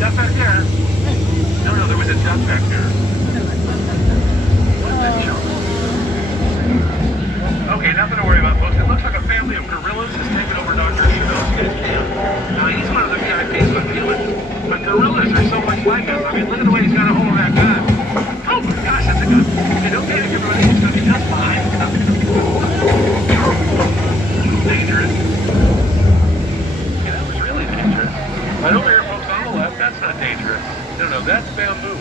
Duck back there. No, there was a duck back there. What's that show? Okay, nothing to worry about, folks. It looks like a family of gorillas has taken over Dr. Schweitzer camp. Now, he's one of the VIPs with Felix. But gorillas are so much like us. I mean, look at the way he's got a hold of that gun. Oh my gosh, that's a gun. Hey, don't panic, everybody. It's going to be just fine. Dangerous. Yeah, that was really dangerous. Right over here, folks, on the left, that's not dangerous. No, that's bamboo.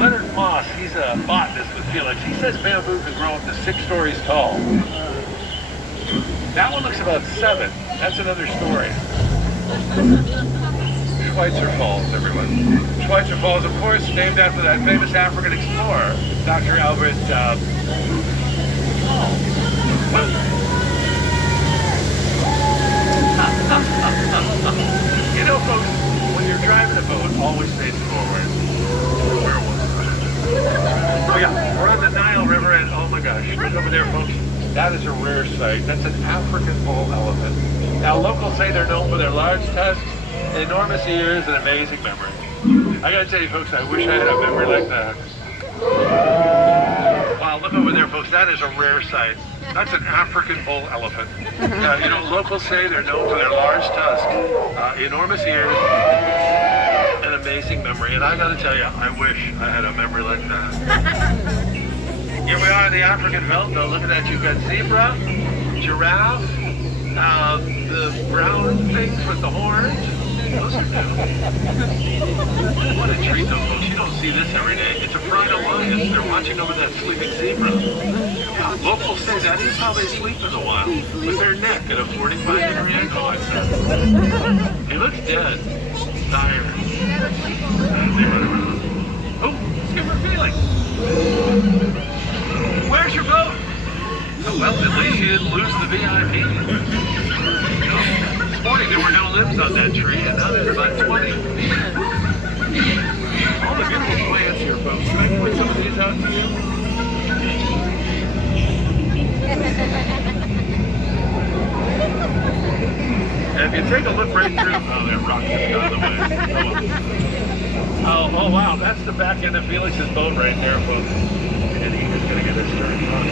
Leonard Moss, he's a botanist with Felix. He says bamboo can grow up to 6 stories tall. That one looks about 7. That's another story. Schweitzer Falls, everyone. Schweitzer Falls, of course, named after that famous African explorer, Dr. Albert, You know, folks, when you're driving a boat, always face forward. Where was I? Oh yeah, we're on the Nile River, and oh my gosh, look over there, folks. That is a rare sight. That's an African bull elephant. Now, locals say they're known for their large tusks, enormous ears, and amazing memory. I gotta tell you, folks, I wish I had a memory like that. Wow, look over there, folks. That is a rare sight. That's an African bull elephant. You know, locals say they're known for their large tusks, enormous ears, and amazing memory. And I gotta tell you, I wish I had a memory like that. Here we are in the African veldt. Now look at that. You've got zebra, giraffe, the brown things with the horns. Those are new. What a treat, though, folks. You don't see this every day. It's a pride of lions. They're watching over that sleeping zebra. Yeah, locals say that is how they sleep in the wild, with their neck at a 45-degree angle like that. He looks dead. Tired. Oh, skipper Felix. Where's your boat? Oh, well, at least you didn't lose the VIP. You know, this morning there were no limbs on that tree, and now there's about 20. All the beautiful plants here, folks. Can I point some of these out to you? And if you take a look right through, oh, that rock just got in the way. Oh, wow, that's the back end of Felix's boat right there, folks. And he is going to get his turn on.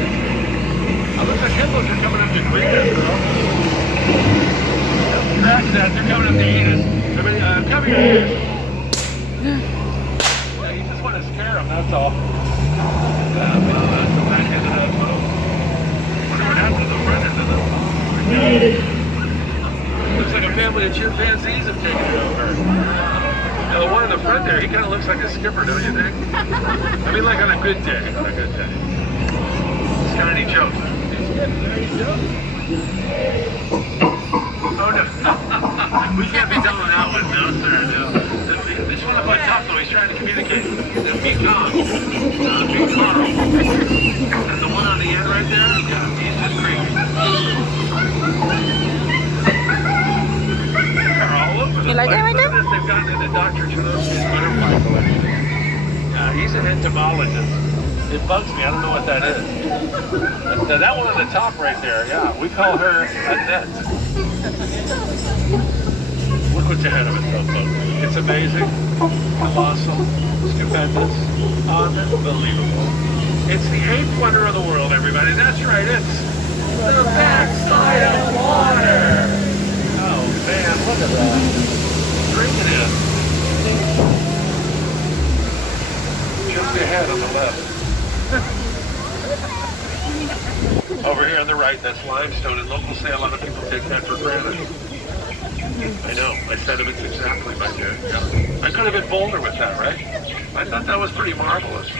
Oh, looks like hippos are coming up to greet us, girl. Scratch that, they're coming up to eat us. Everybody, cover your ears. Yeah, you just want to scare them, that's all. Well, that's the back end of that boat. Wonder what happened to the front end of the boat. Looks like a family of chimpanzees have taken it over. Now, the one in the front there, he kind of looks like a skipper, don't you think? I mean, like on a good day. On a good day. Scotty jokes. Oh, no. We can't be telling that one. No, sir, no. This one up on top, though, he's trying to communicate. The peacock. Big Carl. And the one on the end right there, yeah, he's just creepy. They're all over the place. Look at this. They've gotten into Dr. Chudovsky's butterfly collection. He's an entomologist. It bugs me. I don't know what that is. But, that one on the top right there, yeah, we call her a net. Look what's ahead of us, though, folks. It's amazing, colossal, stupendous, unbelievable. It's the 8th wonder of the world, everybody. That's right. It's the backside of water. Oh, man, look at that. Drink it in. Just ahead on the left. Over here on the right, that's limestone, and locals say a lot of people take that for granted. I know, my sentiments exactly, my dear. Yeah. I could have been bolder with that, right? I thought that was pretty marvelous.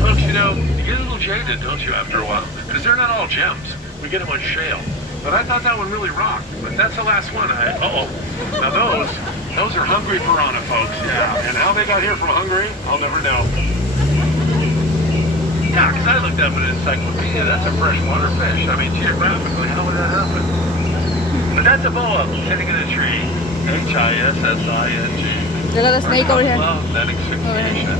Folks, you know, you get a little jaded, don't you, after a while? Because they're not all gems. We get them on shale. But I thought that one really rocked. But that's the last one. Uh-oh. Now those are hungry piranha, folks. Yeah. And how they got here from Hungary, I'll never know. Yeah, because I looked up at an encyclopedia. That's a freshwater fish. I mean, geographically, how would that happen? But that's a boa sitting in a tree. H-I-S-S-I-N-G. Look at the snake over here. Love, that asphyxiation.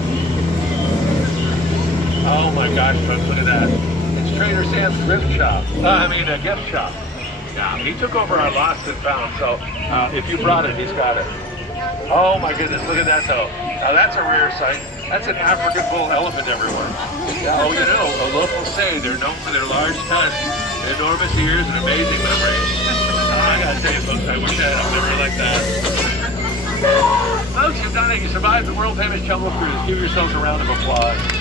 Oh my gosh, folks, look at that. It's Trader Sam's thrift shop. Gift shop. Yeah, he took over our lost and found, so if you brought it, he's got it. Oh my goodness, look at that though. Now that's a rare sight. That's an African bull elephant, everyone. Oh, you know, the locals say they're known for their large tusks, enormous ears, and amazing memory. I gotta say, folks, I wish I had a memory like that. Folks, you've done it. You survived the world famous jungle cruise. Give yourselves a round of applause.